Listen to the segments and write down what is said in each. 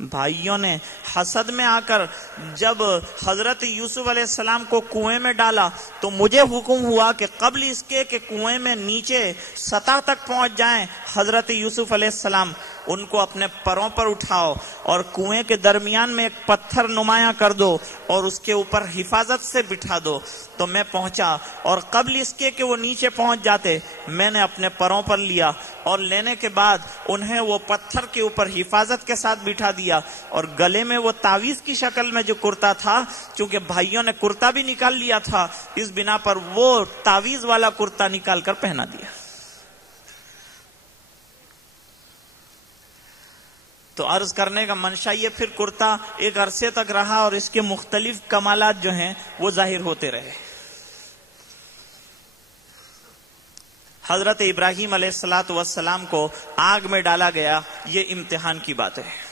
بھائیوں نے حسد میں آ کر جب حضرت یوسف علیہ السلام کو کنویں میں ڈالا تو مجھے حکم ہوا کہ قبل اس کے کہ کنویں میں نیچے سطح تک پہنچ جائیں حضرت یوسف علیہ السلام، ان کو اپنے پروں پر اٹھاؤ اور کنویں کے درمیان میں ایک پتھر نمایاں کر دو اور اس کے اوپر حفاظت سے بٹھا دو۔ تو میں پہنچا اور قبل اس کے کہ وہ نیچے پہنچ جاتے میں نے اپنے پروں پر لیا اور لینے کے بعد انہیں وہ پتھر کے اوپر حفاظت کے ساتھ بٹھا دیا، اور گلے میں وہ تعویذ کی شکل میں جو کرتا تھا، چونکہ بھائیوں نے کرتا بھی نکال لیا تھا، اس بنا پر وہ تعویذ والا کرتا نکال کر پہنا دیا۔ تو عرض کرنے کا منشا یہ، پھر کرتا ایک عرصے تک رہا اور اس کے مختلف کمالات جو ہیں وہ ظاہر ہوتے رہے۔ حضرت ابراہیم علیہ السلام کو آگ میں ڈالا گیا، یہ امتحان کی بات ہے۔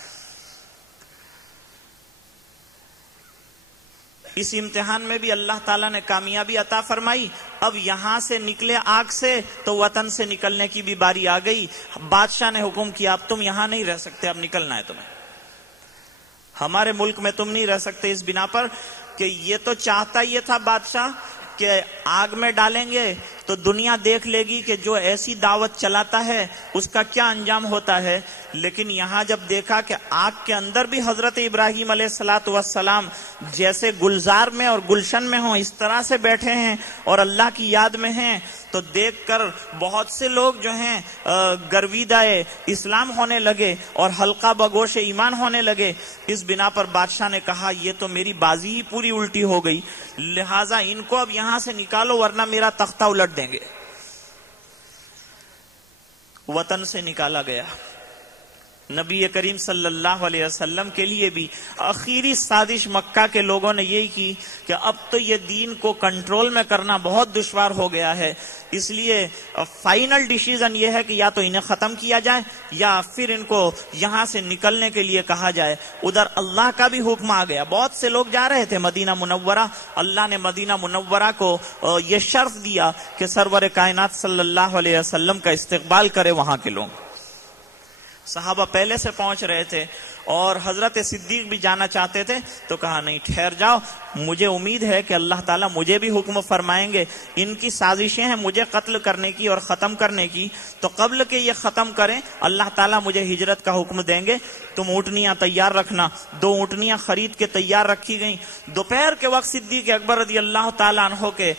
اس امتحان میں بھی اللہ تعالیٰ نے کامیابی عطا فرمائی۔ اب یہاں سے نکلے آگ سے تو وطن سے نکلنے کی بھی باری آ گئی۔ بادشاہ نے حکم کیا اب تم یہاں نہیں رہ سکتے، اب نکلنا ہے تمہیں، ہمارے ملک میں تم نہیں رہ سکتے، اس بنا پر کہ یہ تو چاہتا یہ تھا بادشاہ کہ آگ میں ڈالیں گے تو دنیا دیکھ لے گی کہ جو ایسی دعوت چلاتا ہے اس کا کیا انجام ہوتا ہے، لیکن یہاں جب دیکھا کہ آگ کے اندر بھی حضرت ابراہیم علیہ السلام جیسے گلزار میں اور گلشن میں ہوں اس طرح سے بیٹھے ہیں اور اللہ کی یاد میں ہیں، تو دیکھ کر بہت سے لوگ جو ہیں گرویدہ اسلام ہونے لگے اور حلقہ بگوش ایمان ہونے لگے۔ اس بنا پر بادشاہ نے کہا یہ تو میری بازی ہی پوری الٹی ہو گئی، لہٰذا ان کو اب یہاں سے نکالو ورنہ میرا تختہ الٹ دیں گے۔ وطن سے نکالا گیا۔ نبی کریم صلی اللہ علیہ وسلم کے لیے بھی آخری سازش مکہ کے لوگوں نے یہی کی کہ اب تو یہ دین کو کنٹرول میں کرنا بہت دشوار ہو گیا ہے، اس لیے فائنل ڈیسیژن یہ ہے کہ یا تو انہیں ختم کیا جائے یا پھر ان کو یہاں سے نکلنے کے لیے کہا جائے۔ ادھر اللہ کا بھی حکم آ گیا، بہت سے لوگ جا رہے تھے مدینہ منورہ، اللہ نے مدینہ منورہ کو یہ شرف دیا کہ سرور کائنات صلی اللہ علیہ وسلم کا استقبال کرے وہاں کے لوگ۔ صحابہ پہلے سے پہنچ رہے تھے اور حضرت صدیق بھی جانا چاہتے تھے، تو کہا نہیں ٹھہر جاؤ، مجھے امید ہے کہ اللہ تعالیٰ مجھے بھی حکم فرمائیں گے، ان کی سازشیں ہیں مجھے قتل کرنے کی اور ختم کرنے کی، تو قبل کہ یہ ختم کریں اللہ تعالیٰ مجھے ہجرت کا حکم دیں گے، تم اونٹنیاں تیار رکھنا۔ 2 اونٹنیاں خرید کے تیار رکھی گئیں۔ دوپہر کے وقت صدیق اکبر رضی اللہ تعالیٰ عنہ کے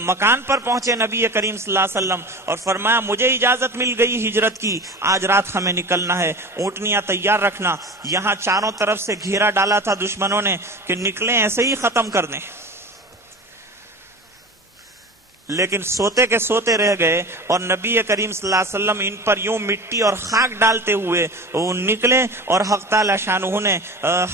مکان پر پہنچے نبی کریم صلی اللہ علیہ وسلم اور فرمایا مجھے اجازت مل گئی ہجرت کی، آج رات ہمیں نکلنا ہے، اونٹنیاں تیار رکھنا۔ یہاں چاروں طرف سے گھیرا ڈالا تھا دشمنوں نے کہ نکلیں ایسے ہی ختم کر دیں، لیکن سوتے کے سوتے رہ گئے اور نبی کریم صلی اللہ علیہ وسلم ان پر یوں مٹی اور خاک ڈالتے ہوئے وہ نکلے، اور حق تعالی شانہ نے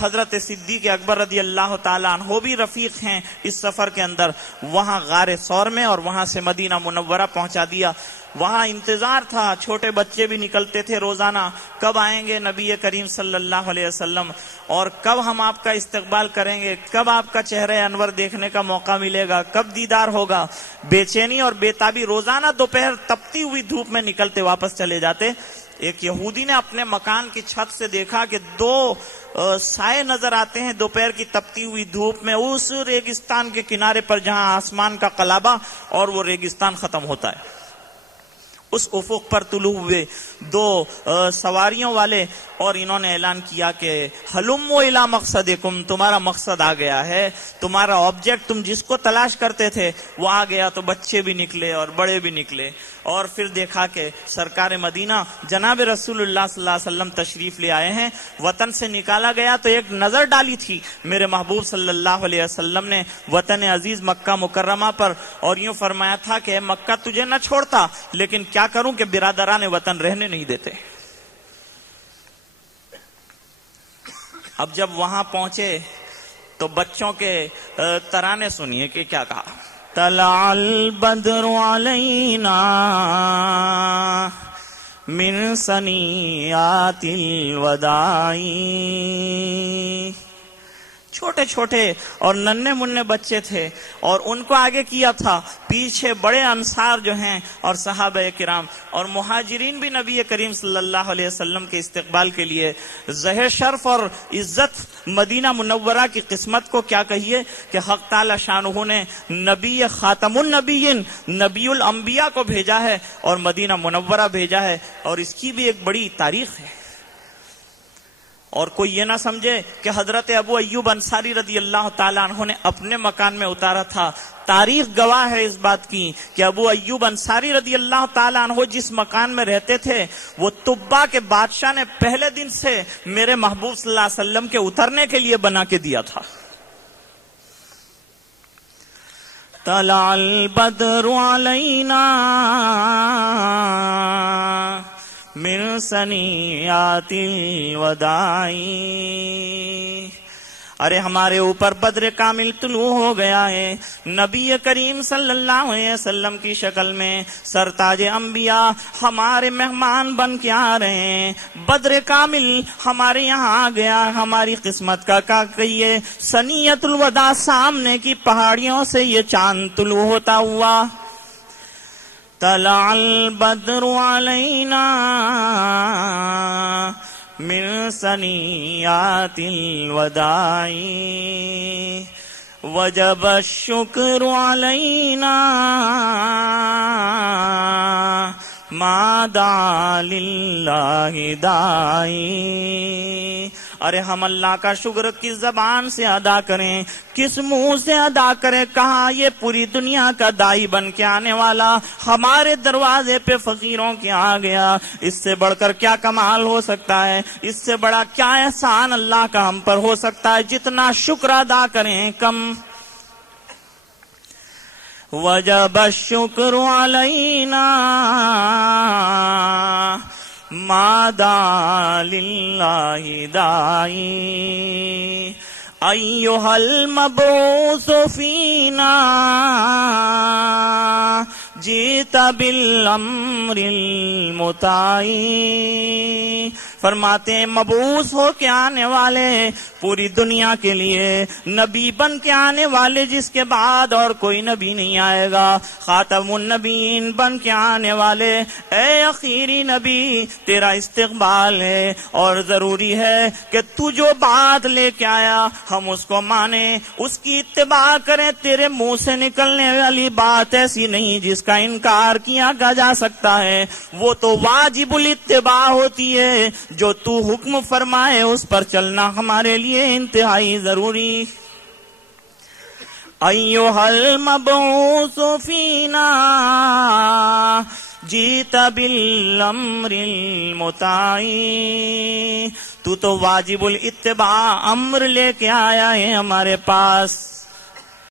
حضرت صدیق اکبر رضی اللہ تعالیٰ عنہ بھی رفیق ہیں اس سفر کے اندر، وہاں غار ثور میں اور وہاں سے مدینہ منورہ پہنچا دیا۔ وہاں انتظار تھا، چھوٹے بچے بھی نکلتے تھے روزانہ، کب آئیں گے نبی کریم صلی اللہ علیہ وسلم اور کب ہم آپ کا استقبال کریں گے، کب آپ کا چہرہ انور دیکھنے کا موقع ملے گا، کب دیدار ہوگا۔ بے چینی اور بے تابی، روزانہ دوپہر تپتی ہوئی دھوپ میں نکلتے واپس چلے جاتے۔ ایک یہودی نے اپنے مکان کی چھت سے دیکھا کہ 2 سائے نظر آتے ہیں دوپہر کی تپتی ہوئی دھوپ میں اس ریگستان کے کنارے پر جہاں آسمان کا قلابہ اور وہ ریگستان ختم ہوتا ہے۔ اس افق پر طلوع ہوئے 2 سواریوں والے اور انہوں نے اعلان کیا کہ ہلموا الی مقصدکم، تمہارا مقصد آ گیا ہے، تمہارا آبجیکٹ تم جس کو تلاش کرتے تھے وہ آ گیا۔ تو بچے بھی نکلے اور بڑے بھی نکلے اور پھر دیکھا کہ سرکار مدینہ جناب رسول اللہ صلی اللہ علیہ وسلم تشریف لے آئے ہیں۔ وطن سے نکالا گیا تو ایک نظر ڈالی تھی میرے محبوب صلی اللہ علیہ وسلم نے وطن عزیز مکہ مکرمہ پر، اور یوں فرمایا تھا کہ مکہ تجھے نہ چھوڑتا، لیکن کیا کروں کہ برادران وطن رہنے نہیں دیتے۔ اب جب وہاں پہنچے تو بچوں کے ترانے سنیے کہ کیا کہا۔ طلع البدر علینا من ثنیات الوداع، چھوٹے چھوٹے اور ننھے منھے بچے تھے، اور ان کو آگے کیا تھا، پیچھے بڑے انصار جو ہیں اور صحابہ کرام اور مہاجرین بھی نبی کریم صلی اللہ علیہ وسلم کے استقبال کے لیے. زہ شرف اور عزت مدینہ منورہ کی قسمت کو کیا کہیے کہ حق تعالی شانہ نے نبی خاتم النبیین، نبی الانبیاء کو بھیجا ہے اور مدینہ منورہ بھیجا ہے، اور اس کی بھی ایک بڑی تاریخ ہے. اور کوئی یہ نہ سمجھے کہ حضرت ابو ایوب انصاری رضی اللہ تعالیٰ عنہ نے اپنے مکان میں اتارا تھا. تاریخ گواہ ہے اس بات کی کہ ابو ایوب انصاری رضی اللہ تعالیٰ عنہ جس مکان میں رہتے تھے وہ طبا کے بادشاہ نے پہلے دن سے میرے محبوب صلی اللہ علیہ وسلم کے اترنے کے لیے بنا کے دیا تھا. طلع البدر علینا من ثنیات الوداع. ارے ہمارے اوپر بدر کامل طلوع ہو گیا ہے. نبی کریم صلی اللہ علیہ وسلم کی شکل میں سرتاج انبیاء ہمارے مہمان بن کے آ رہے ہیں. بدر کامل ہمارے یہاں آ گیا. ہماری قسمت کا کیا کہیے. ثنیۃ الوداع سامنے کی پہاڑیوں سے یہ چاند طلوع ہوتا ہوا. طلع البدر علینا من ثنیات الوداع وجب الشکر علینا ما دعا للہ داعی. ارے ہم اللہ کا شکر کس زبان سے ادا کریں، کس منہ سے ادا کریں. کہاں یہ پوری دنیا کا دائی بن کے آنے والا ہمارے دروازے پہ فقیروں کے آ گیا. اس سے بڑھ کر کیا کمال ہو سکتا ہے، اس سے بڑا کیا احسان اللہ کا ہم پر ہو سکتا ہے. جتنا شکر ادا کریں کم. وجب الشکر علینا ما دعا للہ داعی. ایھا المبعوث فینا جیت بالامر المطاع. فرماتے ہیں مبعوث ہو کے آنے والے، پوری دنیا کے لیے نبی بن کے آنے والے جس کے بعد اور کوئی نبی نہیں آئے گا. خاتم النبیین بن کے آنے والے، اے اخیری نبی تیرا استقبال ہے، اور ضروری ہے کہ تو جو بات لے کے آیا ہم اس کو مانیں، اس کی اتباع کریں. تیرے منہ سے نکلنے والی بات ایسی نہیں جس کا انکار کیا جا سکتا ہے. وہ تو واجب الاتباع ہوتی ہے. جو تو حکم فرمائے اس پر چلنا ہمارے لیے انتہائی ضروری. ایھا المبعوث فینا جیت بالامر المطاع. تو واجب الاتباع امر لے کے آیا ہے ہمارے پاس.